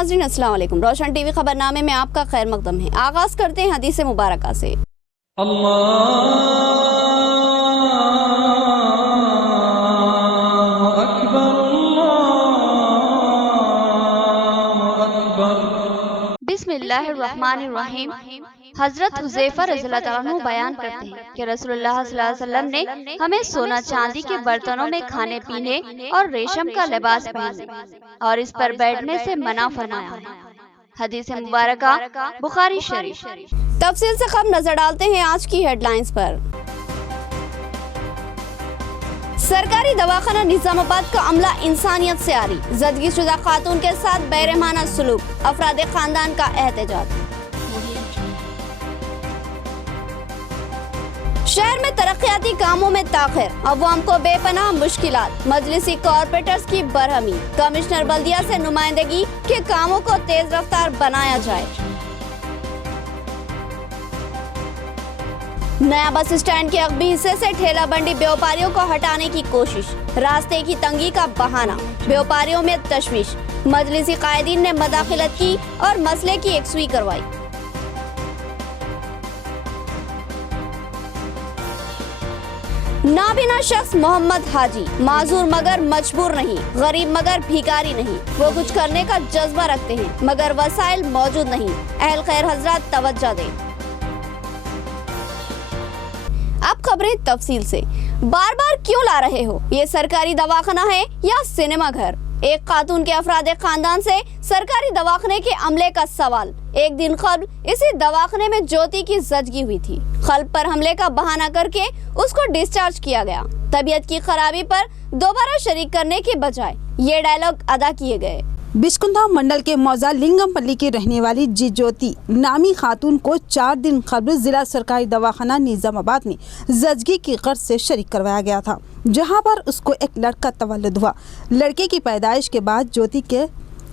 नाज़रीन अस्सलाम वालेकुम। रोशन टीवी खबरनामे में आपका खैर मकदम है। आगाज करते हैं हदीस मुबारका से। बिस्मिल्लाहिर्रहमानिर्रहीम। हजरत हुज़ैफा रज़ियल्लाहु ताला अन्हु बयान करते हैं कि रसूलुल्लाह सल्लल्लाहु अलैहि वसल्लम ने हमें सोना चांदी के बर्तनों में खाने पीने और रेशम का लिबास पहनने और इस पर बैठने से मना फरमाया है। हदीस मुबारका बुखारी शरीफ। तफसील से खबर नजर डालते हैं आज की हेडलाइंस पर। सरकारी दवाखाना निजामाबाद का अमला इंसानियत से आरी, जदगीशुदा खातून के साथ बेरहमाना सुलूक, अफराद खानदान का एहतजाज। शहर में तरक्याती कामों में ताखिर, अवाम को बेपनाह मुश्किलात, मजलिसी कॉर्पोरेटर्स की बरहमी, कमिश्नर बल्दिया से नुमाइंदगी के कामों को तेज रफ्तार बनाया जाए। नया बस स्टैंड के अगबी हिस्से से ठेला बंडी व्यापारियों को हटाने की कोशिश, रास्ते की तंगी का बहाना, व्यापारियों में तशवीश, मजलिसी कायदीन ने मदाखिलत की और मसले की एकसुई करवाई। नाबिना शख्स मोहम्मद हाजी, माजूर मगर मजबूर नहीं, गरीब मगर भिखारी नहीं, वो कुछ करने का जज्बा रखते हैं मगर वसाइल मौजूद नहीं। अहल खैर हजरात तवज्जो दें। अब खबरें तफसील से। बार बार क्यों ला रहे हो? ये सरकारी दवाखाना है या सिनेमा घर? एक खातून के अफराद खानदान से सरकारी दवाखाने के अमले का सवाल। एक दिन कबल इसी दवाखाने में ज्योति की जचगी हुई थी। कल्ब पर हमले का बहाना करके उसको डिस्चार्ज किया गया। तबीयत की खराबी पर दोबारा शरीक करने के बजाय ये डायलॉग अदा किए गए। बिशकुंदा मंडल के मौजा लिंगमपल्ली की रहने वाली जी ज्योति नामी खातून को 4 दिन कबल जिला सरकारी दवाखाना निजामाबाद में जचगी की गर्ज से शरीक करवाया गया था, जहां पर उसको एक लड़का तवल्लुद हुआ। लड़के की पैदाइश के बाद ज्योति के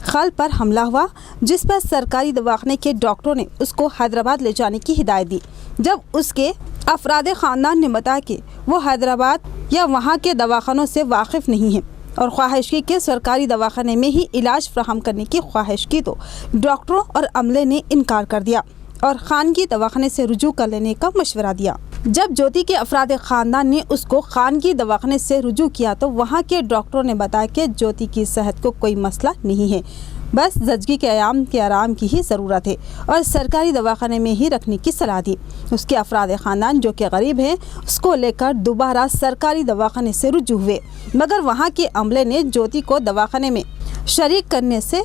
कल्ब पर हमला हुआ, जिस पर सरकारी दवाखाने के डॉक्टरों ने उसको हैदराबाद ले जाने की हिदायत दी। जब उसके अफराद ख़ानदान ने बताया कि वो हैदराबाद या वहाँ के दवाखानों से वाकिफ़ नहीं है और ख्वाहिश की कि सरकारी दवाखाने में ही इलाज फ्राहम करने की ख्वाहिश की, तो डॉक्टरों और अमले ने इनकार कर दिया और खानगी दवाखाने से रुजू कर लेने का मशवरा दिया। जब ज्योति के अफराद ख़ानदान ने उसको खानगी दवाखाने से रुजू किया तो वहाँ के डॉक्टरों ने बताया कि ज्योति की सेहत को कोई मसला नहीं है, बस जचगी के आराम की ही ज़रूरत है और सरकारी दवाखाने में ही रखने की सलाह दी। उसके अफराद ख़ानदान जो कि गरीब हैं उसको लेकर दोबारा सरकारी दवाखाने से रुजू हुए, मगर वहाँ के अमले ने ज्योति को दवाखाने में शरीक करने से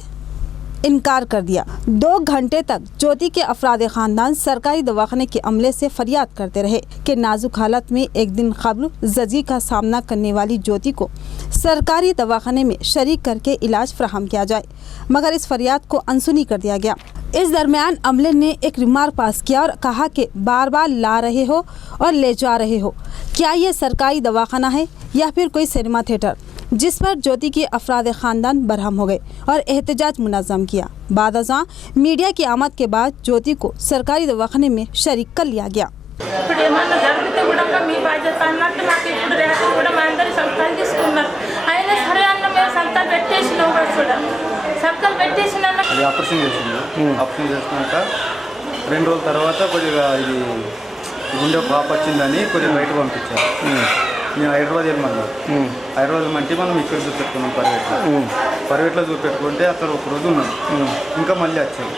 इनकार कर दिया। 2 घंटे तक ज्योति के अफराद ख़ानदान सरकारी दवाखाने के अमले से फरियाद करते रहे कि नाजुक हालत में एक दिन कबल जचगी का सामना करने वाली ज्योति को सरकारी दवाखाने में शरीक करके इलाज फ्राहम किया जाए, मगर इस फरियाद को अनसुनी कर दिया गया। इस दरमियान अमले ने एक रिमार्क पास किया और कहा कि बार बार ला रहे हो और ले जा रहे हो, क्या ये सरकारी दवाखाना है या फिर कोई सिनेमा थिएटर? जिस पर ज्योति के अफराद ख़ानदान बरहम हो गए और एहतजाज मुनज़्ज़म किया। बाद अज़ां मीडिया की आमद के बाद ज्योति को सरकारी दवाखाने में शरीक कर लिया गया। ఆపరేషన్ చేసినాక 2 రోజుల తర్వాత కొద్దిగా ఇది గుండె పాప వచ్చిందని కొద్దిగా బయట పంపించారు. నేను హైదరాబాద్ వెళ్ళమన్నా. హైదరాబాద్ అంటే మనం ఇక్కడ చూపెట్టుకున్నాం పరిగెట్లో చూపెట్టుకుంటే అక్కడ ఒక రోజు ఉన్నాం. ఇంకా మళ్ళీ వచ్చాము.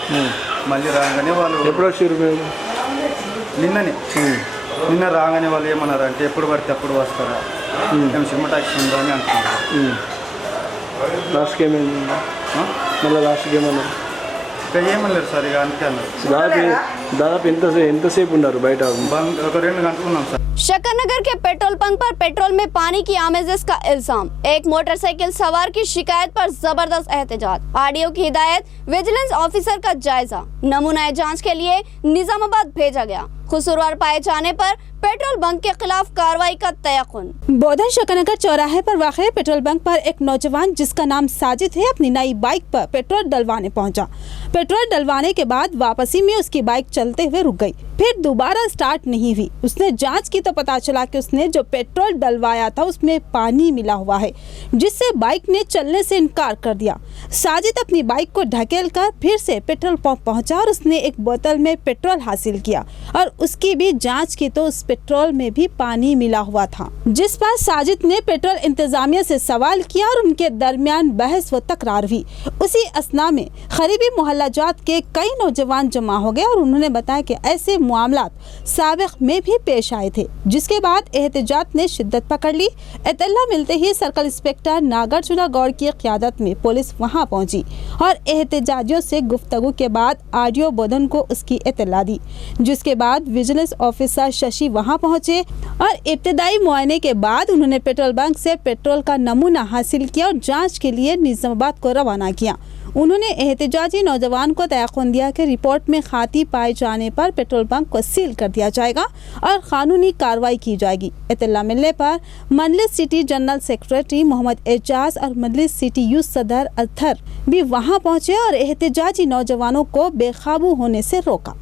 మళ్ళీ రాగానే వాళ్ళు ఎప్పుడు వచ్చారు? నిన్న రాగానే వాళ్ళు ఏమన్నారంటే ఎప్పుడు పడితే అప్పుడు వస్తారా, మేము సినిమా టాక్సీ ఉందా అని అంటున్నారు. లాస్ట్కి ఏమైంది? మళ్ళీ లాస్ట్కి ఏమన్నారు? ఇంకా ఏమన్నారు సార్, ఇక అంతే అన్నారు. దాదాపు ఎంతసేపు ఉన్నారు బయట? ఒక 2 గంటలు ఉన్నాం సార్। शकरनगर के पेट्रोल पंप पर पेट्रोल में पानी की आमेज़श का इल्जाम, एक मोटरसाइकिल सवार की शिकायत पर जबरदस्त एहतजाज, आरडीओ की हिदायत, विजिलेंस ऑफिसर का जायजा, नमूना जांच के लिए निजामाबाद भेजा गया। कसूरवार पाए जाने पर पेट्रोल बंक के खिलाफ कार्रवाई का तयक़ुन। बोधन शकरनगर चौराहे पर वाक़े पेट्रोल बंक पर एक नौजवान जिसका नाम साजिद है अपनी नई बाइक पर पेट्रोल डलवाने पहुंचा। पेट्रोल डलवाने के बाद वापसी में उसकी बाइक चलते हुए रुक गई। फिर दोबारा स्टार्ट नहीं हुई। उसने जांच की तो पता चला कि उसने जो पेट्रोल डलवाया था उसमें पानी मिला हुआ है, जिससे बाइक ने चलने से इनकार कर दिया। साजिद अपनी बाइक को ढकेल कर फिर से पेट्रोल पंप पहुंचा और उसने एक बोतल में पेट्रोल हासिल किया और उसकी भी जांच की तो उस पेट्रोल में भी पानी मिला हुआ था, जिस पर साजिद ने पेट्रोल इंतजामिया से सवाल किया और उनके दरमियान बहस व तकरार हुई। उसी असना में करीबी मोहल्ला जात के कई नौजवान जमा हो गए और उन्होंने बताया कि ऐसे मामलात साबिक में भी पेश आए थे, जिसके बाद एहतजाज ने शिद्दत पकड़ ली। इत्तला मिलते ही सर्कल इंस्पेक्टर नागार्जुन गौड़ की क़यादत में पुलिस वहां पहुंची और एहतजाजियों से गुफ्तगू के बाद आडियो बोधन को उसकी इत्तला दी, जिसके बाद विजिलेंस ऑफिसर शशि वहां पहुंचे और इब्तदाई मुआयने के बाद उन्होंने पेट्रोल बंक से पेट्रोल का नमूना हासिल किया और जाँच के लिए निजामाबाद को रवाना किया। उन्होंने एहतजाजी नौजवान को तयक़ुन दिया कि रिपोर्ट में खाती पाए जाने पर पेट्रोल पंप को सील कर दिया जाएगा और कानूनी कार्रवाई की जाएगी। इत्तला मिलने पर Majlis city general secretary Mohammed Ejaz और मजलिस सिटी यूथ सदर अतहर भी वहां पहुंचे और एहतजाजी नौजवानों को बेकाबू होने से रोका।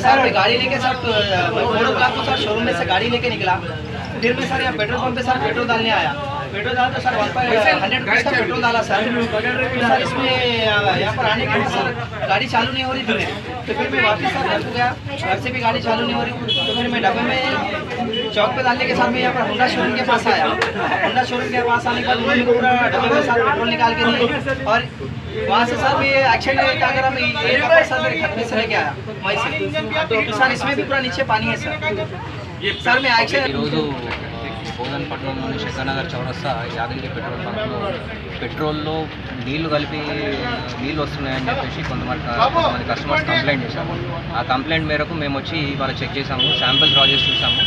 सर गाड़ी लेके सर 4 o'clock को सर शोरूम में से गाड़ी लेके निकला। फिर मैं सर यहाँ पेट्रोल पंप पे सर पेट्रोल डालने आया। पेट्रोल डाला तो सर 100 रुपीज़ का पेट्रोल डाला सर। सर इसमें यहाँ पर आने के बाद सर गाड़ी चालू नहीं हो रही थी। तो फिर मैं वापस सर घर को गया, घर से भी गाड़ी चालू नहीं हो रही। तो फिर मैं डब्बे में चौक पे डालने के साथ में यहाँ पर होंडा शोरूम के पास आया। होंडा शोरूम के पास आने के बाद उन्होंने पूरा डब्बे में सर पेट्रोल निकाल के दिए और वहाँ से सर मैं एक्शन लेके अगर हम ये सर मेरे खत में से लेके आया वहीं से। तो सर इसमें भी पूरा नीचे पानी है सर मैं एक्शन బోధనపట్నంలోని శంకరనగర్ చౌరస్తా యాదగిరి పెట్రోల్ బంక్లో పెట్రోల్లో నీళ్లు కలిపి నీళ్ళు వస్తున్నాయని చెప్పేసి కొంతమంది కస్టమర్స్ కంప్లైంట్ చేశాము. ఆ కంప్లైంట్ మేరకు మేము వచ్చి ఇవాళ చెక్ చేసాము, శాంపిల్ డ్రా చేసి చూసాము.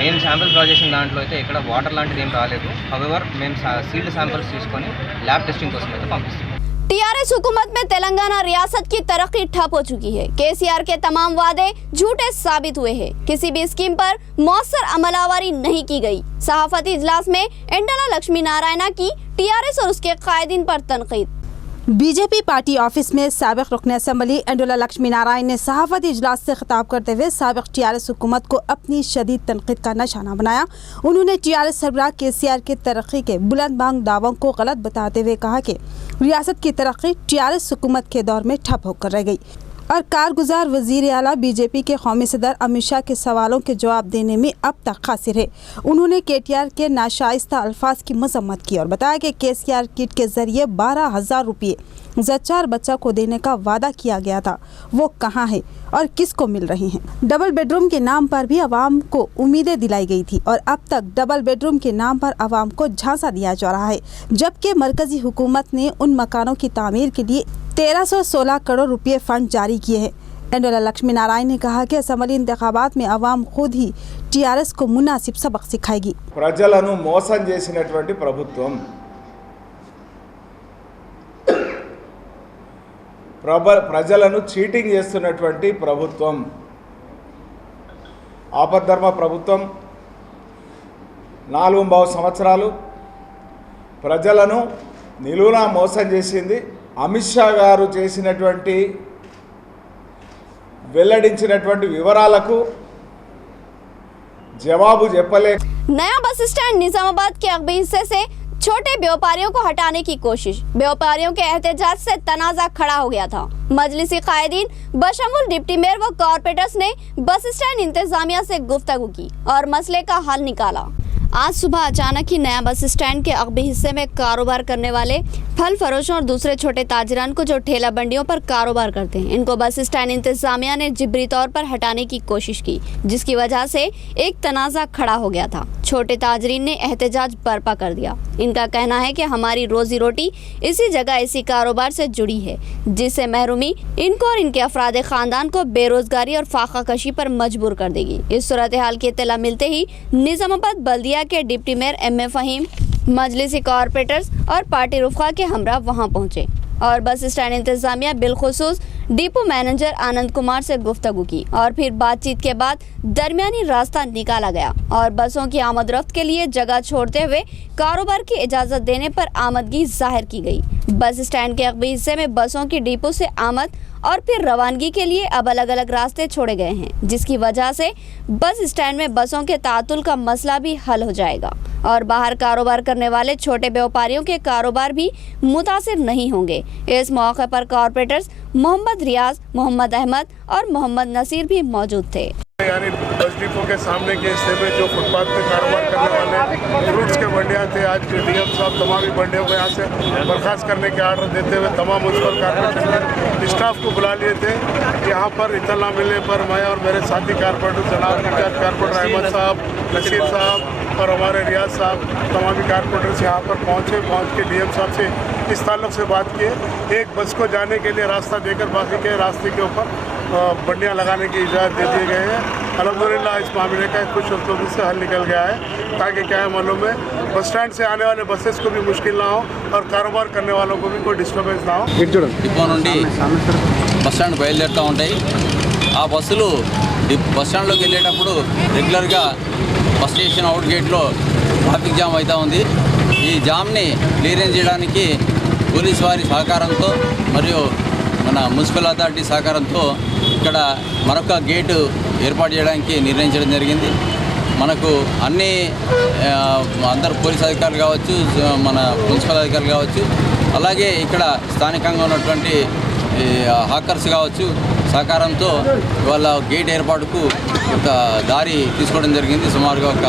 మేము శాంపిల్ డ్రా చేసిన దాంట్లో అయితే ఇక్కడ వాటర్ లాంటిది ఏం రాలేదు. హౌవెవర్ మేము సీల్డ్ శాంపిల్స్ తీసుకొని ల్యాబ్ టెస్టింగ్ కోసం అయితే పంపిస్తాం. टीआरएस हुकूमत में तेलंगाना रियासत की तरक्की ठप हो चुकी है। केसीआर के तमाम वादे झूठे साबित हुए हैं। किसी भी स्कीम पर मौसर अमलावरी नहीं की गई। सहाफती इजलास में एंडला लक्ष्मी नारायण की टीआरएस और उसके कायदीन पर तनकीद। बीजेपी पार्टी ऑफिस में साबिक रुकन असम्बली एंडोला लक्ष्मी नारायण ने सहाफती इजलास से खिताब करते हुए साबिक टीआरएस हुकूमत को अपनी शदीद तनकीद का निशाना बनाया। उन्होंने टीआरएस सरबराह केसीआर की तरक्की के बुलंद बांग दावों को गलत बताते हुए कहा कि रियासत की तरक्की टीआरएस हुकूमत के दौर में ठप होकर रह गई और कारगुजार वज़ीर आला बीजेपी के कौमी सदर अमित शाह के सवालों के जवाब देने में अब तक कासिर है। उन्होंने केटीआर के नाशाइस्ता अल्फाज की मजम्मत की और बताया कि केसीआर किट के जरिए 12,000 रुपये जच्चार बच्चा को देने का वादा किया गया था, वो कहाँ है और किसको मिल रहे हैं। डबल बेडरूम के नाम पर भी आवाम को उम्मीदें दिलाई गई थी और अब तक डबल बेडरूम के नाम पर आवाम को झांसा दिया जा रहा है, जबकि मरकजी हुकूमत ने उन मकानों की तामीर के लिए 1316 करोड़ रुपये फंड जारी किए हैं। एंडोला लक्ष्मी नारायण ने कहा कि असम्बली इंतखाबात में आवाम खुद ही टीआरएस को मुनासिब सबक सिखाएगी। ప్రజలను మోసం చేసినటువంటి ప్రభుత్వం, ప్రజలను చీటింగ్ చేస్తున్నటువంటి ప్రభుత్వం, ఆపద్ధర్మ ప్రభుత్వం 4.5 సంవత్సరాలు ప్రజలను నిలువునా మోసం చేసింది। అమిత్ షా గారు చేసినటువంటి వెల్లడించినటువంటి వివరాలకు జవాబు చెప్పలే। नया बस स्टैंड निजामाबाद के अगबी हिस्से से छोटे व्यापारियों को हटाने की कोशिश। व्यापारियों के एहतजाज से तनाजा खड़ा हो गया था। मजलिसी कायदीन बशमुल डिप्टी मेयर व कॉर्पोरेटर्स ने बस स्टैंड इंतजामिया से गुफ्तगू की और मसले का हल निकाला। आज सुबह अचानक ही नया बस स्टैंड के अगबी हिस्से में कारोबार करने वाले फल फरोशों और दूसरे छोटे ताजिरान को जो ठेला बंडियों पर कारोबार करते हैं, इनको बस स्टैंड इंतजामिया ने जिबरी तौर पर हटाने की कोशिश की, जिसकी वजह से एक तनाज़ा खड़ा हो गया था। छोटे ताजरीन ने एहतजाज बर्पा कर दिया। इनका कहना है कि हमारी रोजी रोटी इसी जगह इसी कारोबार से जुड़ी है, जिससे महरूमी इनको और इनके अफराद ख़ानदान को बेरोजगारी और फाका कशी पर मजबूर कर देगी। इस सूरत हाल की इत्तला मिलते ही निजामाबाद बल्दिया के deputy mayor M A Fahim, मजलिसी कॉर्पोरेटर्स और पार्टी रुफ़ा के हमरा वहां पहुंचे और बस स्टैंड इंतजामिया बिलखुसूस डिपो मैनेजर आनंद कुमार से गुफ्तगू की और फिर बातचीत के बाद दरमियानी रास्ता निकाला गया और बसों की आमद-रफ्त के लिए जगह छोड़ते हुए कारोबार की इजाज़त देने पर आमदगी जाहिर की गई। बस स्टैंड के अगबी हिस्से में बसों की डिपो से आमद और फिर रवानगी के लिए अब अलग अलग रास्ते छोड़े गए हैं, जिसकी वजह से बस स्टैंड में बसों के तातुल का मसला भी हल हो जाएगा और बाहर कारोबार करने वाले छोटे व्यापारियों के कारोबार भी मुतासिर नहीं होंगे। इस मौके पर कॉर्पोरेटर्स मोहम्मद रियाज, मोहम्मद अहमद और मोहम्मद नसीर भी मौजूद थे। यानी बस डिपो के सामने के हिस्से में जो फुटपाथ पे कारोबार करने वाले फ्रूट्स के बंडियाँ थे, आज डीएम साहब तमाम ही बंडियों को यहाँ से बर्खास्त करने के आर्डर देते हुए तमाम म्यूनसिपल कॉर्पोरेशन के स्टाफ को बुला लिए थे। यहाँ पर इतना मिलने पर मैं और मेरे साथी कॉर्पोरेटर जनाब इंचार्ज कॉर्पोरेटर अहमद साहब, नसीर साहब और हमारे रियाज साहब तमाम ही कॉर्पोरेटर्स यहाँ पर पहुँच के डीएम साहब से इस ताल्लुक से बात किए। एक बस को जाने के लिए रास्ता देकर बाकी के रास्ते के ऊपर बंडियाँ लगाने की इजाज़त दे दिए गए हैं। अल्हम्दुलिल्लाह इस मामले का कुछ हफ्तों से हल निकल गया है, ताकि क्या है मालूम है बस स्टैंड से आने वाले बसेस को भी मुश्किल ना हो और कारोबार करने वालों को भी कोई डिस्टर्बेंस ना हो। డిపో నుండి బస్ స్టాండ్ బయలుదేరుతూ ఉంటాయి। ఆ బస్సులు బస్ స్టాండ్లోకి వెళ్ళేటప్పుడు రెగ్యులర్గా బస్ స్టేషన్ అవుట్ గేట్లో ట్రాఫిక్ జామ్ అవుతూ ఉంది। ఈ జామ్ని క్లియరెన్స్ చేయడానికి పోలీస్ వారి సహకారంతో మరియు మన మున్సిపల్ అథారిటీ సహకారంతో ఇక్కడ మరొక గేటు ఏర్పాటు చేయడానికి నిర్ణయించడం జరిగింది। మనకు అన్ని అందరు పోలీస్ అధికారులు కావచ్చు, మన మున్సిపల్ అధికారులు కావచ్చు, అలాగే ఇక్కడ స్థానికంగా ఉన్నటువంటి హాకర్స్ కావచ్చు సహకారంతో వాళ్ళ గేట్ ఏర్పాటుకు ఒక దారి తీసుకోవడం జరిగింది। సుమారుగా ఒక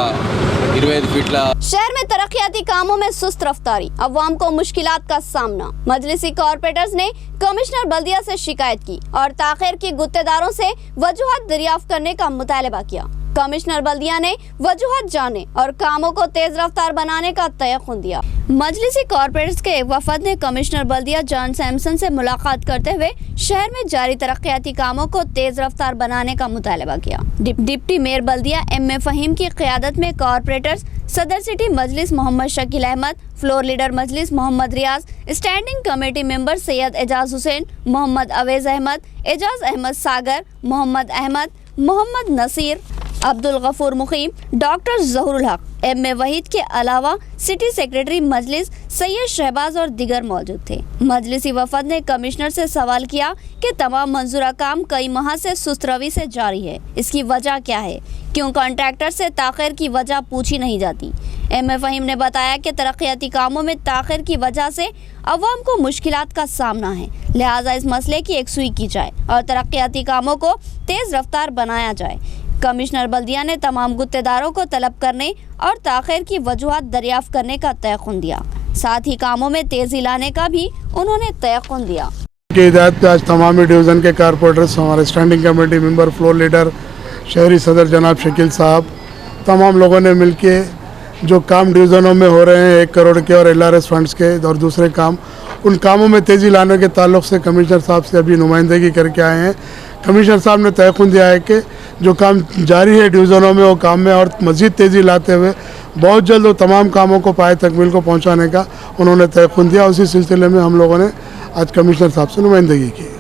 25 फीटला। शहर में तरक्याती कामों में सुस्त रफ्तारी, अवाम को मुश्किलात का सामना। मजलिसी कॉर्पोरेटर्स ने कमिश्नर बल्दिया से शिकायत की और ताखिर की गुत्तेदारों से वजूहत दरियाफ्त करने का मुतालबा किया। कमिश्नर बल्दिया ने वजूहत जाने और कामों को तेज रफ्तार बनाने का तयक़ुन दिया। मजलिसी कॉर्पोरेट्स के एक वफद ने कमिश्नर बल्दिया जॉन सैमसन से मुलाकात करते हुए शहर में जारी तरक्याती कामों को तेज रफ्तार बनाने का मुतालबा किया। डिप्टी मेयर बल्दिया एम.ए. फ़हीम की क़यादत में कॉर्पोरेटर्स सदर city Majlis Mohammed Shakeel Ahmed, floor leader Majlis Mohammed Riyaz, standing committee member Syed Ejaz Hussain, Mohammed Awez Ahmed, Ejaz Ahmed Sagar, Mohammed Ahmed, Mohammed Naseer, Abdul Gafoor Muqeem, doctor Zahurul Haq, M A. Waheed के अलावा सिटी सेक्रेटरी मजलिस सैयद शहबाज और दिगर मौजूद थे। मजलिसी वफद ने कमिश्नर से सवाल किया कि तमाम मंजूरा काम कई माह से सुस्त रवि से जारी है, इसकी वजह क्या है, क्यों कॉन्ट्रैक्टर से ताखिर की वजह पूछी नहीं जाती। एम.ए. फ़हीम ने बताया कि तरक्याती कामों में ताखिर की वजह से अवाम को मुश्किलात का सामना है, लिहाजा इस मसले की एकसुई की जाए और तरक्याती कामों को तेज़ रफ्तार बनाया जाए। कमिश्नर बल्दिया ने तमाम गुत्तेदारों को तलब करने और ताखिर की वजूहत दरियाफ्त करने का तयक़ुन दिया। साथ ही कामों में तेज़ी लाने का भी उन्होंने तयक़ुन दिया। की हिदायत पे आज तमामी डिवीज़न के कारपोरेटर्स, हमारे standing committee member, floor leader, शहरी सदर जनाब शकील साहब, तमाम लोगों ने मिलके जो काम डिवीज़नों में हो रहे हैं 1 करोड़ के और LRS फंड्स के और दूसरे काम, उन कामों में तेज़ी लाने के ताल्लुक़ से कमिश्नर साहब से अभी नुमाइंदगी करके आए हैं। कमिश्नर साहब ने तयक़ुन दिया है कि जो काम जारी है डिवीज़नों में वो काम में और मज़ीद तेज़ी लाते हुए बहुत जल्द वो तमाम कामों को पाए तकमील को पहुंचाने का उन्होंने तयक़ुन दिया। उसी सिलसिले में हम लोगों ने आज कमिश्नर साहब से नुमाइंदगी की।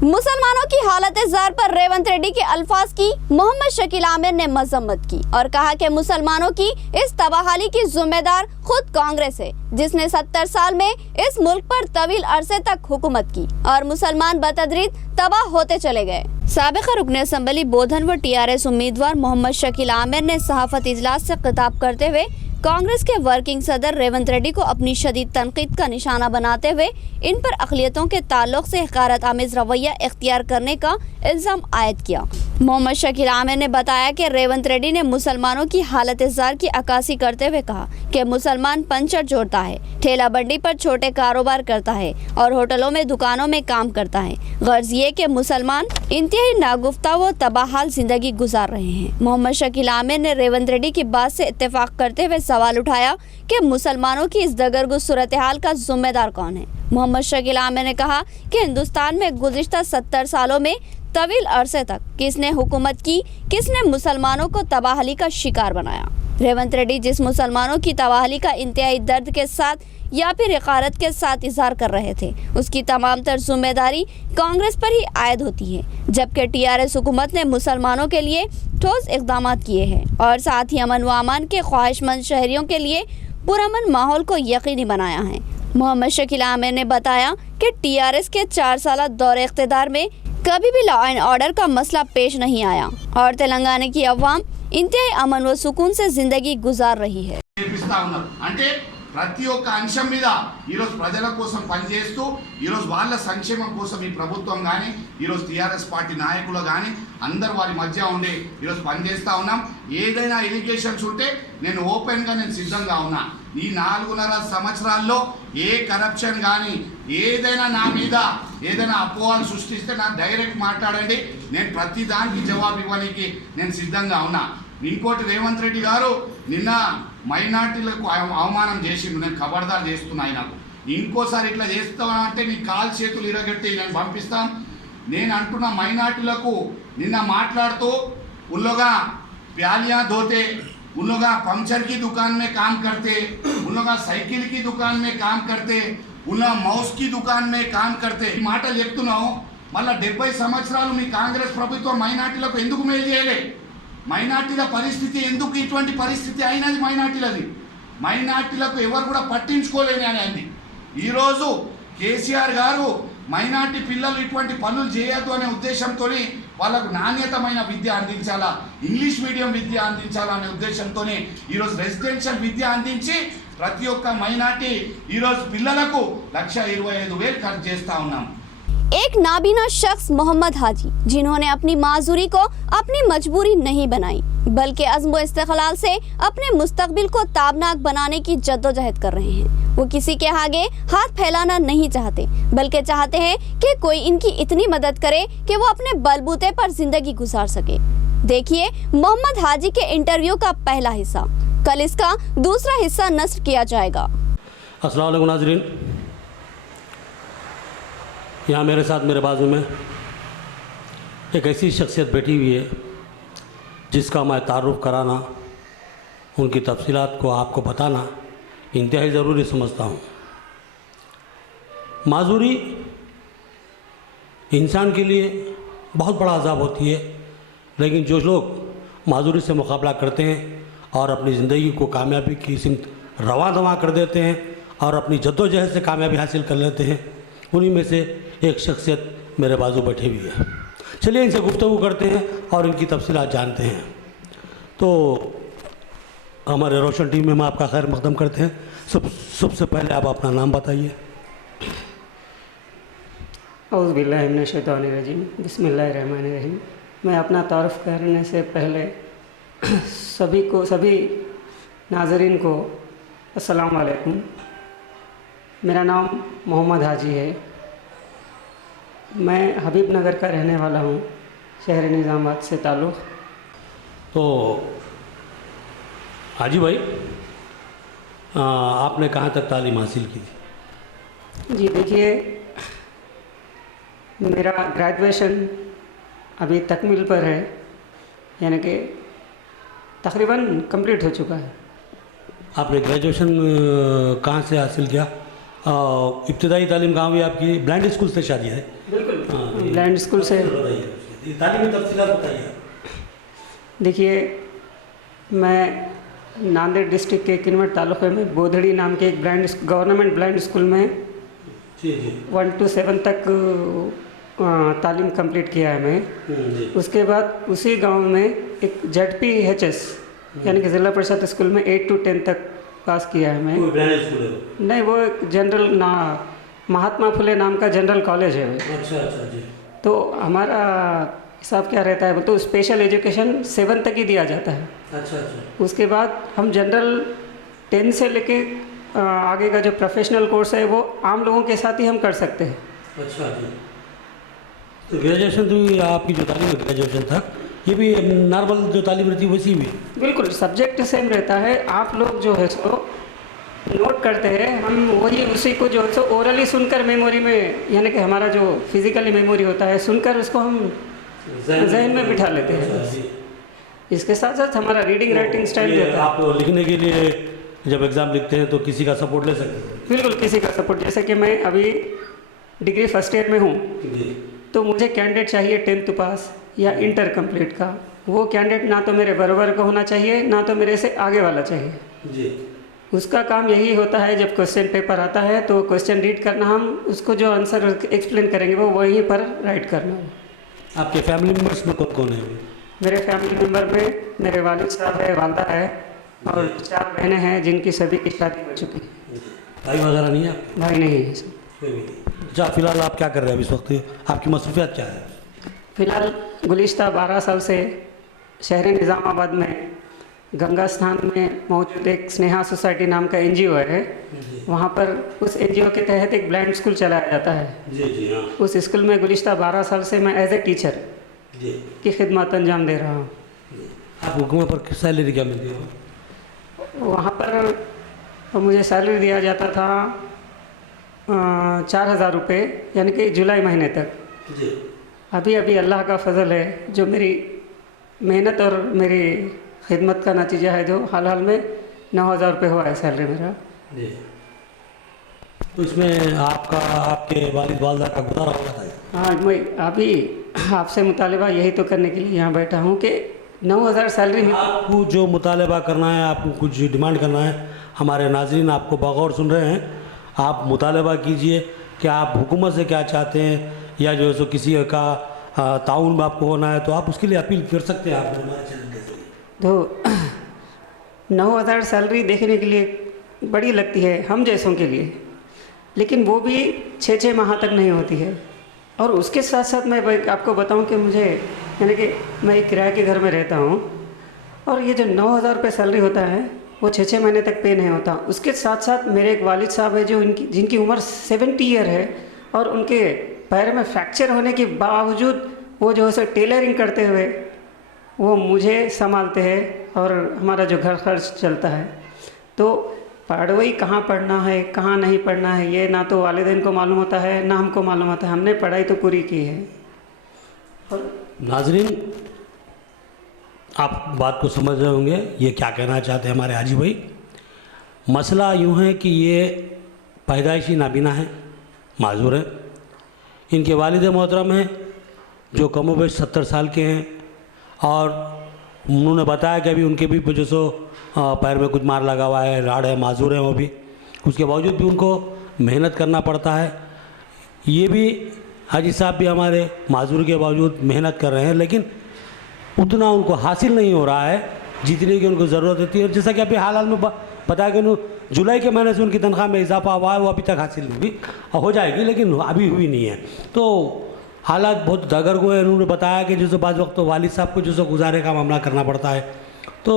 मुसलमानों की हालत ज़ार पर रेवंत रेड्डी के अल्फाज की मोहम्मद शकील आमिर ने मजम्मत की और कहा कि मुसलमानों की इस तबाहाली की जिम्मेदार खुद कांग्रेस है, जिसने 70 साल में इस मुल्क पर तवील अरसे तक हुकूमत की और मुसलमान बतदरीज तबाह होते चले गए। साबिक़ रुकन असम्बली बोधन व TRS उम्मीदवार मोहम्मद शकील आमिर ने सहाफ़त इजलास से खिताब करते हुए कांग्रेस के वर्किंग सदर रेवंत रेड्डी को अपनी शदीद तनकीद का निशाना बनाते हुए इन पर अक़लियतों के ताल्लुक से हक़ारत आमेज़ रवैया इख्तियार करने का इल्ज़ाम आयद किया। मोहम्मद शकील आमिर ने बताया कि रेवंत रेड्डी ने मुसलमानों की हालत ज़ार की अक्कासी करते हुए कहा कि मुसलमान पंचर जोड़ता है, ठेला बंडी पर छोटे कारोबार करता है और होटलों में दुकानों में काम करता है। गर्ज ये कि मुसलमान इंतहाई नागुफ्ता व तबाहाल जिंदगी गुजार रहे हैं। मोहम्मद शकील आमिर ने रेवंत रेड्डी की बात से इत्तेफाक करते हुए सवाल उठाया कि मुसलमानों की इस दगरगुज सूरत हाल का जिम्मेदार कौन है। मोहम्मद शकील आमिर ने कहा कि हिंदुस्तान में गुज़िश्ता 70 सालों में तवील अरसे तक किसने हुकूमत की, किसने मुसलमानों को तबाहली का शिकार बनाया। रेवंत रेड्डी जिस मुसलमानों की तबाहली का इंतहाई दर्द के साथ या फिर इकारत के साथ इजहार कर रहे थे, उसकी तमाम तर जिम्मेदारी कांग्रेस पर ही आयद होती है। जबकि टीआरएस हुकूमत ने मुसलमानों के लिए ठोस इकदाम किए हैं और साथ ही अमन व अमान के ख्वाहिशमंद शहरियों के लिए पुरअमन माहौल को यकीनी बनाया है। मोहम्मद शकील आमिर ने बताया कि टीआरएस के 4 साल दौरे इख्तिदार में कभी भी लॉ एंड ऑर्डर का मसला पेश नहीं आया और तेलंगाना की अवाम इंतहाई अमन व सुकून से जिंदगी गुजार रही है। అంటే ప్రతి ఒక్క అంశం మీద ఈరోజు ప్రజల కోసం పనిచేస్తూ ఈరోజు వాళ్ళ సంక్షేమం కోసం ఈ ప్రభుత్వం కానీ ఈరోజు టీఆర్ఎస్ పార్టీ నాయకులు కానీ అందరు వారి మధ్య ఉండి ఈరోజు పనిచేస్తూ ఉన్నాం. ఏదైనా ఎలిగేషన్స్ ఉంటే నేను ఓపెన్గా సిద్ధంగా ఉన్నా. ఈ 4.5 సంవత్సరాల్లో ఏ కరప్షన్ కానీ ఏదైనా నా మీద ఏదైనా అపోహలు సృష్టిస్తే నాకు డైరెక్ట్ మాట్లాడండి, నేను ప్రతి దానికి జవాబు ఇవ్వడానికి నేను సిద్ధంగా ఉన్నా. ఇంకోటి రేవంత్ రెడ్డి గారు నిన్న మైనార్టీలకు అవమానం చేసిండు, నేను ఖబర్దార్ చేస్తున్నా. ఆయనకు ఇంకోసారి ఇట్లా చేస్తామంటే నీ కాలు చేతులు ఇరగట్టి నేను పంపిస్తాం. నేను అంటున్న మైనార్టీలకు నిన్న మాట్లాడుతూ उन प्यालियाँ धोते, उन लोग पंक्चर की दुकान में काम करते, उन लोग साइकिल की दुकान में काम करते, उन मौस की दुकान में काम करते. మాటలు చెప్తున్నావు. మళ్ళీ 70 సంవత్సరాలు మీ కాంగ్రెస్ ప్రభుత్వం మైనార్టీలకు ఎందుకు మేలు చేయలే? మైనార్టీల పరిస్థితి ఎందుకు ఇటువంటి పరిస్థితి అయినది? మైనార్టీలకు ఎవరు కూడా పట్టించుకోలేని అనేది. ఈరోజు కేసీఆర్ గారు మైనార్టీ పిల్లలు ఇటువంటి పనులు చేయొద్దు అనే ఉద్దేశంతో వాళ్ళకు నాణ్యతమైన విద్య అందించాలా, ఇంగ్లీష్ మీడియం విద్య అందించాలా అనే ఉద్దేశంతో ఈరోజు రెసిడెన్షియల్ విద్య అందించి ప్రతి ఒక్క మైనార్టీ ఈరోజు పిల్లలకు 1,25,000 ఖర్చు చేస్తూ ఉన్నాం. एक नाबीना शख्स मोहम्मद हाजी, जिन्होंने अपनी माजूरी को अपनी मजबूरी नहीं बनाई बल्कि अज़्म इस्तिक़लाल से अपने मुस्तक़बिल को ताबनाक बनाने की जद्दोजहद कर रहे हैं. वो किसी के आगे हाथ फैलाना नहीं चाहते बल्कि चाहते हैं कि कोई इनकी इतनी मदद करे कि वो अपने बलबूते पर जिंदगी गुजार सके. देखिए मोहम्मद हाजी के इंटरव्यू का पहला हिस्सा. कल इसका दूसरा हिस्सा नस्र किया जाएगा. अस्सलाम वालेकुम नाज़रीन, यहाँ मेरे साथ मेरे बाजू में एक ऐसी शख्सियत बैठी हुई है जिसका मैं तारुफ कराना, उनकी तफसीलात को आपको बताना इंतहाई ज़रूरी समझता हूँ. माजूरी इंसान के लिए बहुत बड़ा अज़ाब होती है, लेकिन जो लोग माजूरी से मुकाबला करते हैं और अपनी ज़िंदगी को कामयाबी की सिमत रवां दवा कर देते हैं और अपनी जद्दोजहद से कामयाबी हासिल कर लेते हैं, उन्हीं में से एक शख्सियत मेरे बाजू बैठी हुई है. चलिए इनसे गुफ्तगू करते हैं और इनकी तफसीलात जानते हैं. तो हमारे रोशन टीम में हम आपका खैर मकदम करते हैं. सबसे पहले आप अपना नाम बताइए. औज़ु बिल्लाहि मिनश शैतानिर रजीम, बिस्मिल्लाहिर रहमानिर रहीम. मैं अपना तारुफ करने से पहले सभी नाज़रीन को अस्सलाम वालेकुम. मेरा नाम मोहम्मद हाजी है. मैं हबीब नगर का रहने वाला हूँ, शहर निज़ामाबाद से ताल्लुक़. तो हाजी भाई, आपने कहाँ तक तालीम हासिल की थी? जी देखिए, मेरा ग्रेजुएशन अभी तकमील पर है, यानी कि तकरीबन कंप्लीट हो चुका है. आपने ग्रेजुएशन कहाँ से हासिल किया? इब्तदाई तालीम कहाँ हुई आपकी? ब्लाइंड स्कूल से शादी है? बिल्कुल, ब्लाइंड स्कूल से. तालीमी तफसीलात बताइए. देखिए, मैं नांदेड़ डिस्ट्रिक्ट के किनवट तालुक़े में बोधड़ी नाम के एक गवर्नमेंट ब्लाइंड स्कूल में 1 to 7 तक तालीम कंप्लीट किया है मैं. उसके बाद उसी गांव में एक ZPHS यानी कि ज़िला परिषद स्कूल में 8 to 10 तक पास किया है मैं. नहीं, वो एक जनरल महात्मा फुले नाम का जनरल कॉलेज है. अच्छा जी. तो हमारा हिसाब क्या रहता है, तो स्पेशल एजुकेशन 7 तक ही दिया जाता है. अच्छा. उसके बाद हम जनरल 10 से लेके आगे का जो प्रोफेशनल कोर्स है वो आम लोगों के साथ ही हम कर सकते हैं. अच्छा जी. तो ग्रेजुएशन तो आपकी जो तालीम है ग्रेजुएशन तक, ये भी नॉर्मल जो तालीम रहती है वैसी भी? बिल्कुल, सब्जेक्ट सेम रहता है. आप लोग जो है सो नोट करते हैं, हम वही उसी को जो है सो ओरली सुनकर मेमोरी में, यानी कि हमारा जो फिज़िकली मेमोरी होता है, सुनकर उसको हम जहन में बिठा लेते हैं. इसके साथ साथ हमारा रीडिंग राइटिंग स्टाइल रहता है. आप लिखने के लिए जब एग्ज़ाम लिखते हैं तो किसी का सपोर्ट ले सकते हैं? बिल्कुल किसी का सपोर्ट, जैसे कि मैं अभी डिग्री फर्स्ट ईयर में हूँ, तो मुझे कैंडिडेट चाहिए 10th पास या इंटर कंप्लीट का। वो कैंडिडेट ना तो मेरे बराबर का होना चाहिए, ना तो मेरे से आगे वाला चाहिए जी। उसका काम यही होता है, जब क्वेश्चन पेपर आता है तो क्वेश्चन रीड करना, हम उसको जो आंसर एक्सप्लेन करेंगे वो वहीं पर राइट करना। आपके फैमिली मेम्बर्स में कौन कौन है? मेरे फैमिली मेम्बर में मेरे वालिद साहब है, वालदा है और 4 बहनें हैं जिनकी सभी की शादी हो चुकी है। भाई वगैरह नहीं है? भाई नहीं है सब। अच्छा, फिलहाल आप क्या कर रहे हैं इस वक्त? आपकी मसरूफियत क्या है? फिलहाल गुज़िश्ता 12 साल से शहर निज़ामाबाद में गंगा स्थान में मौजूद एक स्नेहा सोसाइटी नाम का NGO है, वहाँ पर उस NGO के तहत एक ब्लाइंड स्कूल चलाया जाता है। जी हाँ। उस स्कूल में गुज़िश्ता 12 साल से मैं एज ए टीचर की खिदमत अंजाम दे रहा हूँ। आप हुकूमत पर सैलरी क्या मिलती है? वहाँ पर मुझे सैलरी दिया जाता था 4000 रुपये, यानी कि जुलाई महीने तक। जी। अभी अल्लाह का फजल है, जो मेरी मेहनत और मेरी खिदमत का नतीजा है, जो हाल में 9000 रुपये हुआ है सैलरी मेरा। जी। तो इसमें आपके वालिद वालदा का गुजारा हो जाता है? हाँ, मैं अभी आपसे मुतालिबा यही तो करने के लिए यहाँ बैठा हूँ कि 9000 सैलरी में आपको जो मुतालबा करना है, आपको कुछ डिमांड करना है, हमारे नाज़रीन आपको बगौर सुन रहे हैं। आप मुतालबा कीजिए कि आप हुकूमत से क्या चाहते हैं, या जो है सो किसी का ताउन आपको होना है तो आप उसके लिए अपील कर सकते हैं। आप हमारे चैनल के जरिए तो 9000 सैलरी देखने के लिए बड़ी लगती है हम जैसों के लिए, लेकिन वो भी 6-6 माह तक नहीं होती है। और उसके साथ साथ मैं आपको बताऊं कि मुझे, यानी कि मैं एक किराए के घर में रहता हूं, और ये जो 9000 रुपये सैलरी होता है वो 6-6 महीने तक पे नहीं होता। उसके साथ साथ मेरे एक वालिद साहब है जो जिनकी उम्र 70 ईयर है, और उनके पैर में फ्रैक्चर होने के बावजूद वो जो है टेलरिंग करते हुए वो मुझे संभालते हैं और हमारा जो घर खर्च चलता है। तो पढ़ाई कहाँ पढ़ना है, कहाँ नहीं पढ़ना है, ये ना तो वालिदैन को मालूम होता है, ना हमको मालूम होता है। हमने पढ़ाई तो पूरी की है। और नाजरीन, आप बात को समझ रहे होंगे ये क्या कहना चाहते हैं हमारे हाजी भाई। मसला यूँ है कि ये पैदाइशी नाबीना है, माजूर है। इनके वालिद मोहतरम हैं जो कमोबेश 70 साल के हैं, और उन्होंने बताया कि अभी उनके भी जो सो पैर में कुछ मार लगा हुआ है, राड़ है, माजूर है वो भी। उसके बावजूद भी उनको मेहनत करना पड़ता है। ये भी हाजी साहब भी हमारे माजूर के बावजूद मेहनत कर रहे हैं, लेकिन उतना उनको हासिल नहीं हो रहा है जितनी की उनको ज़रूरत होती है। और जैसा कि अभी हाल में बताया कि जुलाई के महीने से उनकी तनख्वाह में इजाफा हुआ है, वो अभी तक हासिल नहीं हुई, हो जाएगी लेकिन अभी हुई नहीं है। तो हालात बहुत दगरगो है। उन्होंने बताया कि जैसे बाज़ वक्त तो वालिद साहब को जैसे गुजारे का मामला करना पड़ता है। तो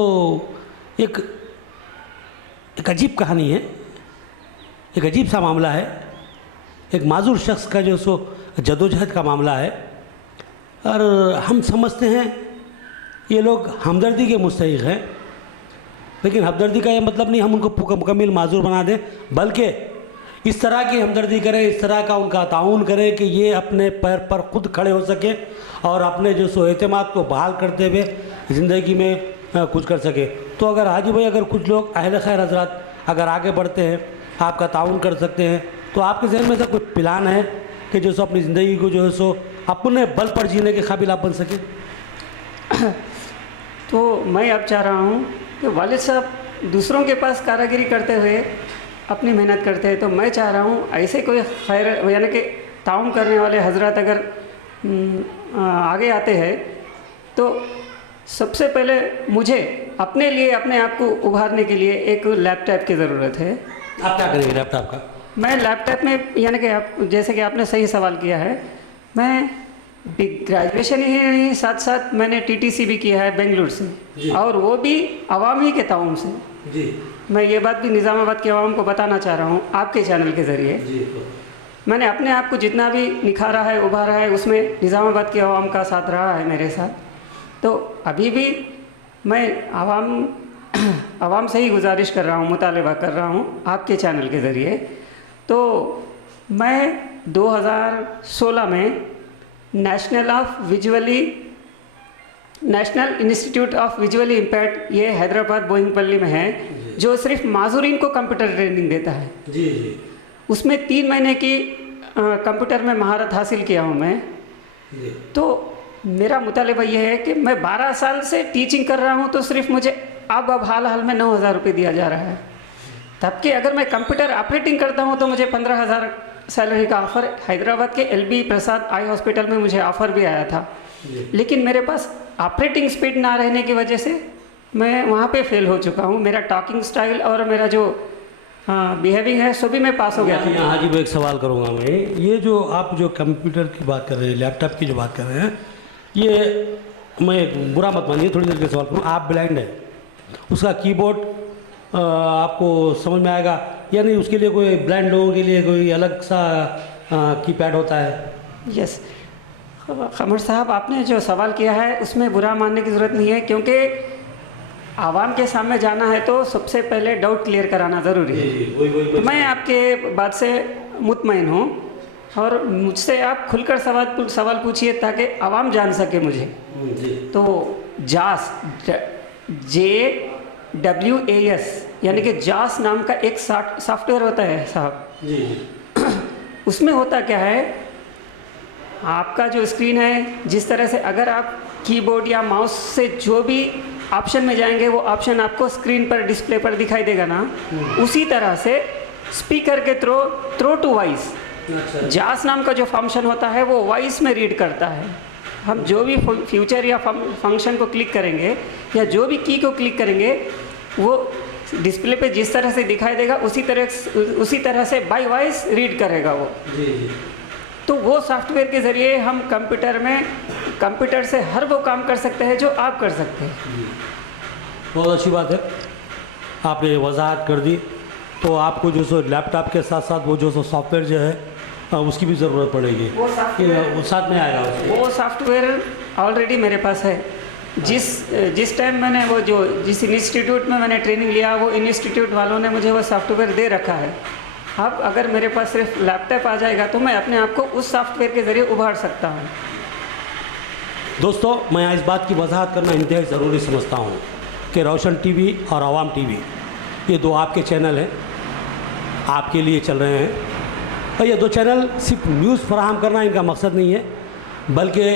एक अजीब कहानी है, एक अजीब सा मामला है। एक माजूर शख्स का जो सो जदोजहद का मामला है, और हम समझते हैं ये लोग हमदर्दी के मुस्तहिक़ हैं, लेकिन हमदर्दी का ये मतलब नहीं हम उनको मुकम्मल माजूर बना दें, बल्कि इस तरह की हमदर्दी करें, इस तरह का उनका ताउन करें कि ये अपने पैर पर खुद खड़े हो सके और अपने जो सो एतमाद को बहाल करते हुए ज़िंदगी में कुछ कर सके। तो अगर हाजी भाई, अगर कुछ लोग अहले खैर हजरात अगर आगे बढ़ते हैं, आपका ताउन कर सकते हैं, तो आपके जहन में से कुछ प्लान है कि जो सो अपनी ज़िंदगी को जो है सो अपने बल पर जीने के काबिल आप बन सकें? तो मैं अब चाह रहा हूँ कि वालिद साहब दूसरों के पास कारागिरी करते हुए अपनी मेहनत करते हैं, तो मैं चाह रहा हूँ ऐसे कोई खैर यानी कि ताउन करने वाले हजरत अगर आगे आते हैं, तो सबसे पहले मुझे अपने लिए अपने आप को उभारने के लिए एक लैपटॉप की ज़रूरत है। आप क्या करेंगे लैपटॉप का? मैं लैपटॉप में, यानी कि आप जैसे कि आपने सही सवाल किया है, मैं ग्रेजुएशन ही नहीं, साथ साथ मैंने TTC भी किया है बेंगलुरु से, और वो भी अवामी के ताउन से। जी। मैं ये बात भी निज़ामाबाद के अवाम को बताना चाह रहा हूँ आपके चैनल के ज़रिए। मैंने अपने आप को जितना भी निखारा है, उभारा है, उसमें निज़ामाबाद के अवाम का साथ रहा है मेरे साथ। तो अभी भी मैं आवाम से ही गुजारिश कर रहा हूँ, मुतालबा कर रहा हूँ आपके चैनल के ज़रिए। तो मैं 2016 में national institute of visually impaired, ये हैदराबाद बोइंगपल्ली में है, जो सिर्फ माजूरीन को कंप्यूटर ट्रेनिंग देता है। जी जी। उसमें 3 महीने की कंप्यूटर में महारत हासिल किया हूँ मैं। तो मेरा मुतालिबा ये है कि मैं 12 साल से टीचिंग कर रहा हूँ, तो सिर्फ मुझे अब हाल में 9,000 रुपये दिया जा रहा है। तबकि अगर मैं कंप्यूटर ऑपरेटिंग करता हूँ तो मुझे 15,000 सैलरी का ऑफ़र हैदराबाद के LB प्रसाद आई हॉस्पिटल में मुझे ऑफ़र भी आया था। लेकिन मेरे पास ऑपरेटिंग स्पीड ना रहने की वजह से मैं वहाँ पे फेल हो चुका हूँ। मेरा टॉकिंग स्टाइल और मेरा जो बिहेविंग है सभी में पास हो गया था। हाँ जी, मैं एक सवाल करूँगा मैं, ये जो आप जो कंप्यूटर की बात कर रहे हैं, लैपटॉप की जो बात कर रहे हैं, ये मैं बुरा मत मानिए, थोड़ी देर के सवाल करूँ। आप ब्लाइंड है, उसका कीबोर्ड आपको समझ में आएगा या नहीं? उसके लिए कोई ब्लाइंड लोगों के लिए कोई अलग सा कीपैड होता है? यस खमर साहब, आपने जो सवाल किया है उसमें बुरा मानने की ज़रूरत नहीं है, क्योंकि आवाम के सामने जाना है तो सबसे पहले डाउट क्लियर कराना ज़रूरी है। तो मैं आपके बात से मुतमईन हूँ और मुझसे आप खुलकर सवाल पूछिए ताकि आवाम जान सके मुझे। तो जास JWAS यानी कि जास नाम का एक सॉफ्टवेयर होता है साहब। उसमें होता क्या है, आपका जो स्क्रीन है, जिस तरह से अगर आप कीबोर्ड या माउस से जो भी ऑप्शन में जाएंगे वो ऑप्शन आपको स्क्रीन पर डिस्प्ले पर दिखाई देगा ना, उसी तरह से स्पीकर के थ्रो टू वॉइस जास नाम का जो फंक्शन होता है वो वॉइस में रीड करता है। हम जो भी फ्यूचर या फंक्शन को क्लिक करेंगे या जो भी की को क्लिक करेंगे वो डिस्प्ले पे जिस तरह से दिखाई देगा उसी तरह से बाय वॉइस रीड करेगा वो। तो वो सॉफ्टवेयर के ज़रिए हम कंप्यूटर से हर वो काम कर सकते हैं जो आप कर सकते हैं। बहुत अच्छी बात है, आपने वजाहत कर दी। तो आपको जो सो लैपटॉप के साथ साथ वो जो सो सॉफ्टवेयर जो है उसकी भी ज़रूरत पड़ेगी, वो साथ में आएगा उसके। वो सॉफ्टवेयर ऑलरेडी मेरे पास है। जिस टाइम मैंने जिस इंस्टीट्यूट में मैंने ट्रेनिंग लिया वो इंस्टीट्यूट वालों ने मुझे वो सॉफ्टवेयर दे रखा है। अब अगर मेरे पास सिर्फ लैपटॉप आ जाएगा तो मैं अपने आप को उस सॉफ्टवेयर के ज़रिए उभार सकता हूँ। दोस्तों, मैं इस बात की वजाहत करना इंतहाई ज़रूरी समझता हूँ कि रोशन टीवी और आवाम टीवी ये 2 आपके चैनल हैं, आपके लिए चल रहे हैं। और ये 2 चैनल सिर्फ न्यूज़ फराहम करना इनका मकसद नहीं है, बल्कि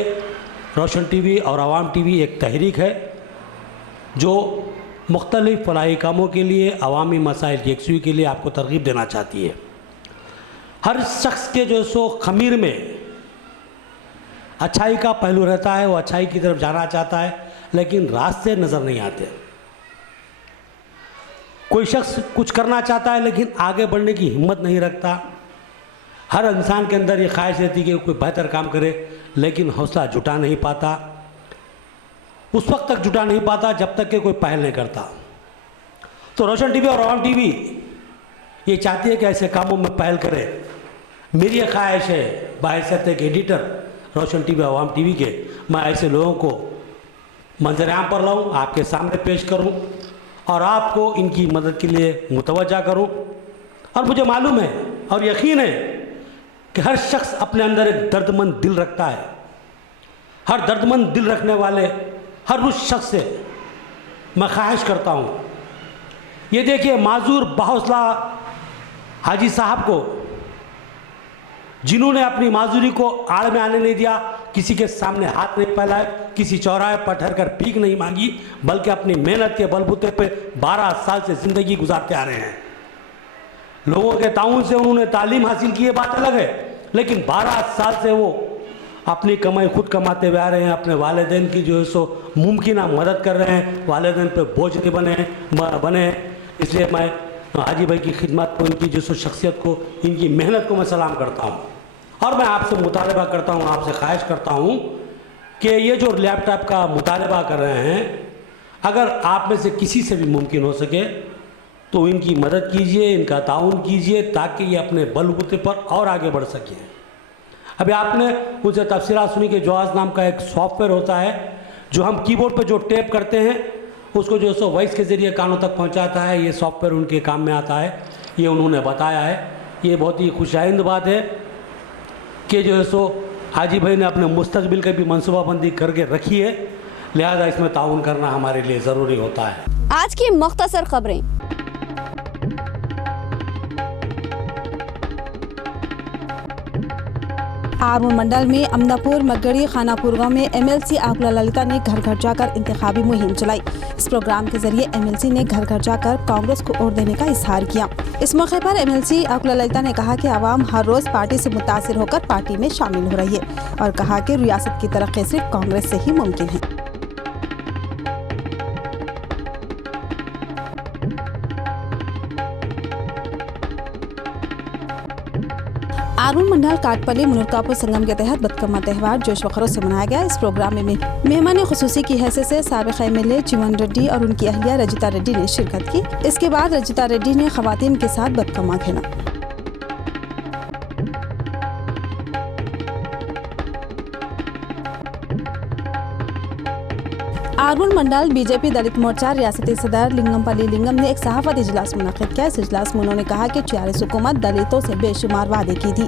रोशन टीवी और आवाम टीवी एक तहरीक है जो मुख्तलिफ़ फलाही कामों के लिए, अवामी मसाइल की यकसुई के लिए आपको तरगीब देना चाहती है। हर शख्स के जो सो खमीर में अच्छाई का पहलू रहता है, वो अच्छाई की तरफ जाना चाहता है, लेकिन रास्ते नज़र नहीं आते। कोई शख्स कुछ करना चाहता है लेकिन आगे बढ़ने की हिम्मत नहीं रखता। हर इंसान के अंदर ये ख्वाहिश रहती है कि कोई बेहतर काम करे, लेकिन हौसला जुटा नहीं पाता। उस वक्त तक जुटा नहीं पाता जब तक कि कोई पहल नहीं करता। तो रोशन टीवी और आवाम टीवी ये चाहती है कि ऐसे कामों में पहल करे। मेरी ये ख्वाहिश है बाहैसियत एक एडिटर रोशन टीवी और आवाम टीवी के, मैं ऐसे लोगों को मंजर-ए-आम पर लाऊं, आपके सामने पेश करूं और आपको इनकी मदद के लिए मुतवज्जा करूं। और मुझे मालूम है और यकीन है कि हर शख्स अपने अंदर एक दर्दमंद दिल रखता है। हर दर्दमंद दिल रखने वाले हर उस शख्स से मैं ख्वाहिश करता हूँ, ये देखिए माजूर बाहौसला हाजी साहब को, जिन्होंने अपनी माजूरी को आड़ में आने नहीं दिया, किसी के सामने हाथ नहीं फैलाए, किसी चौराहे पर ठहर कर भीख नहीं मांगी, बल्कि अपनी मेहनत के बलबूते पे 12 साल से ज़िंदगी गुजारते आ रहे हैं। लोगों के ताउन से उन्होंने तालीम हासिल की, है बात अलग है, लेकिन 12 साल से वो अपनी कमाई खुद कमाते हुए आ रहे हैं। अपने वालिदैन की जो है सो मुमकिन मदद कर रहे हैं, वालिदैन पे बोझ नहीं बने। इसलिए मैं हाजी भाई की खिदमत को, इनकी जो सो शख्सियत को, इनकी मेहनत को मैं सलाम करता हूँ। और मैं आपसे मुतालबा करता हूँ, आपसे ख्वाहिश करता हूँ कि ये जो लैपटॉप का मुतालबा कर रहे हैं, अगर आप में से किसी से भी मुमकिन हो सके तो इनकी मदद कीजिए, इनका ताउन कीजिए, ताकि ये अपने बलबूते पर और आगे बढ़ सकें। अभी आपने मुझे तफसीलात सुनी कि जवाज़ नाम का एक सॉफ्टवेयर होता है जो हम कीबोर्ड पर जो टेप करते हैं उसको जो सो वॉइस के ज़रिए कानों तक पहुंचाता है। ये सॉफ्टवेयर उनके काम में आता है, ये उन्होंने बताया है। ये बहुत ही खुशाइंद बात है कि जो है सो हाजी भाई ने अपने मुस्तकबिल की भी मनसूबाबंदी करके रखी है, लिहाजा इसमें ताउन करना हमारे लिए ज़रूरी होता है। आज की मुख्तसर खबरें। आरमूर मंडल में अमनापुर, मगड़ी, खानापुर गांव में MLC आकुला ललिता ने घर घर जाकर इंतखाबी मुहिम चलाई। इस प्रोग्राम के जरिए MLC ने घर घर जाकर कांग्रेस को वोट देने का इजहार किया। इस मौके पर MLC आकुला ललिता ने कहा कि आवाम हर रोज पार्टी से मुतासिर होकर पार्टी में शामिल हो रही है और कहा कि रियासत की तरक्की सिर्फ कांग्रेस से ही मुमकिन है। आरमूर मंडल काटपल्ली मुनरकापुर संगम के तहत बदकम्मा त्यौहार जोश व खरोश से मनाया गया। इस प्रोग्राम में मेहमान खुसूसी की हैसियत से साबिक़ MLA जीवन रेड्डी और उनकी अहलिया रजिता रेड्डी ने शिरकत की। इसके बाद रजिता रेड्डी ने खवातीन के साथ बदकम्मा खेला। आरमूर मंडल बीजेपी दलित मोर्चा रियासती सदर लिंगमपल्ली लिंगम ने एक सहाफत इजलास मुनक़िद किया। इस इजलास में उन्होंने कहा कि TRS हुकूमत दलितों से बेशुमार वादे की थी,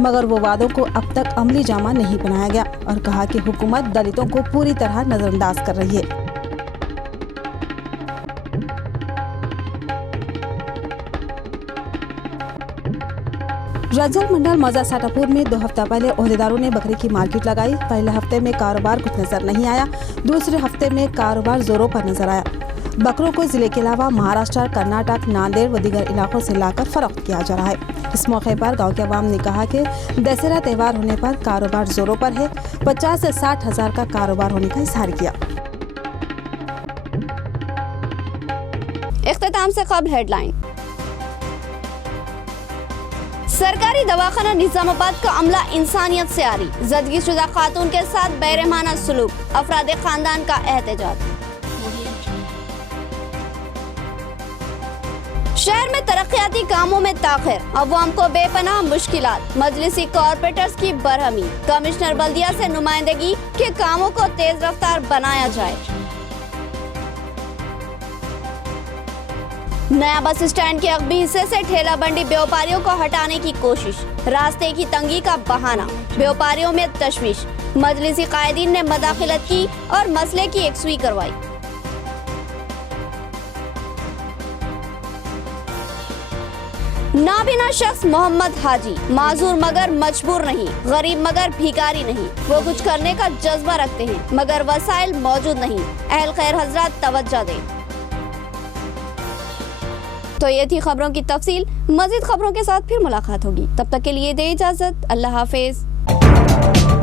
मगर वो वादों को अब तक अमली जामा नहीं बनाया गया और कहा कि हुकूमत दलितों को पूरी तरह नजरअंदाज कर रही है। रजल मंडल मौजा साटापुर में 2 हफ्ता पहले ओहदेदारों ने बकरी की मार्केट लगाई। पहले हफ्ते में कारोबार कुछ नजर नहीं आया, दूसरे हफ्ते में कारोबार जोरों पर नजर आया। बकरों को जिले के अलावा महाराष्ट्र, कर्नाटक, नांदेड़ व दीगर इलाकों से लाकर फरोख्त किया जा रहा है। इस मौके पर गांव के अवाम ने कहा कि दशहरा त्यौहार होने पर कारोबार जोरों पर है। 50 से 60 हज़ार का कारोबार होने का इजहार किया। इख्तिताम से कबल हेडलाइन। सरकारी दवाखाना निजामाबाद का अमला इंसानियत से आरी, ज़दगीशुदा खातून के साथ बेरहमाना सुलूक, अफरादे खानदान का एहतजाज। शहर में तरक्याती कामों में ताखिर, अवाम को बेपनाह मुश्किलात, मजलिसी कॉर्पोरेटर्स की बरहमी, कमिश्नर बल्दिया से नुमाइंदगी के कामों को तेज रफ्तार बनाया जाए। नया बस स्टैंड के अगबी हिस्से से ठेला बंडी व्यापारियों को हटाने की कोशिश, रास्ते की तंगी का बहाना, व्यापारियों में तशवीश, मजलिसी कायदीन ने मदाखिलत की और मसले की एकसुई करवाई। नाबिना शख्स मोहम्मद हाजी, माजूर मगर मजबूर नहीं, गरीब मगर भिखारी नहीं, वो कुछ करने का जज्बा रखते हैं मगर वसाइल मौजूद नहीं। अहल खैर हजरात तवज्जो दें। तो ये थी खबरों की तफसील। मज़ीद खबरों के साथ फिर मुलाकात होगी, तब तक के लिए दे इजाज़त। अल्लाह हाफिज़।